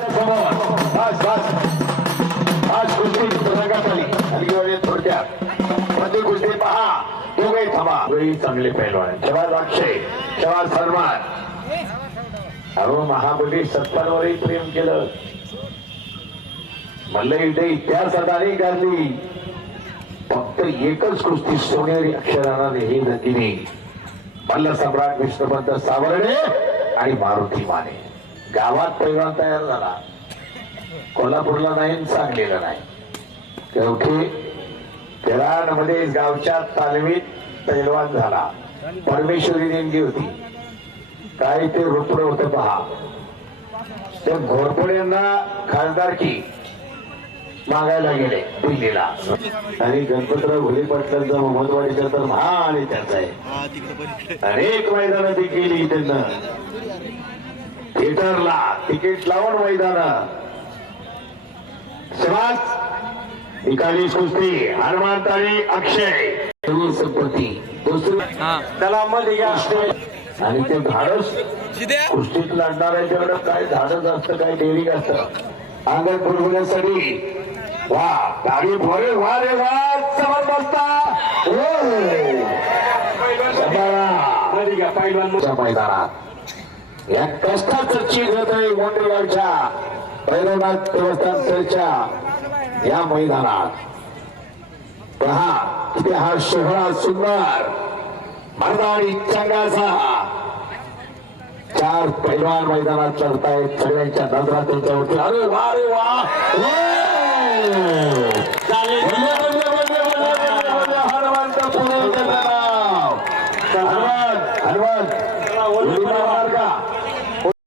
बस बस आज कुस्ती प्रसंगात आली कुस्ती पहा दोघे थांबा दोघेही चांगले पैलवान सन्मान अहो महाबली सत्तांवरही प्रेम केलं म्हणलं इथे इतिहासाने गाजली फक्त एकच कुस्ती सोनेरी अक्षरानं ही नदीने मल्ल सम्राट विष्णुपंत सावरणे आणि मारुती माने. गावात पैलवान तयार झाला. कोल्हापूरला नाही सांगलीला नाही. शेवटी मध्ये गावच्या तालमीत पैलवान झाला. परमेश्वरी देणगी होती. काय ते रुपड होत पहा. त्या घोरपड्यांना खासदारकी मागायला गेले दिल्लीला. आणि गणपतराव घुले पाटलांचा मोहम्मदवाडीचा तर महा आणि त्याचा आहे. अनेक मैदानं ती गेली त्यांना लावून मैदान. शबास निकाली कुस्ती हनुमान ताळी अक्षय. संपत्ती. दुसरी त्याला मध्ये घ्या आणि ते धाडस. कुस्तीत लढणाऱ्याच्याकडे काय धाडस असतं काय डेअरिंग असतं अंगण पुरवण्यासाठी वा गाडी भोरे वा रे वा जबरदस्त. च्या मैदानात. या कष्टाची गत आहे गोंडेगावच्या भैरवनाथ देवस्थानच्या या मैदानात. पहा किती हा सोहळा सुंदर मर्दानी चंगाचा. चार पैलवान मैदानात चढतायत सगळ्यांच्या नजरा त्यांच्यावरती. अरे वा रे वा! हो! हनुमंत पुणे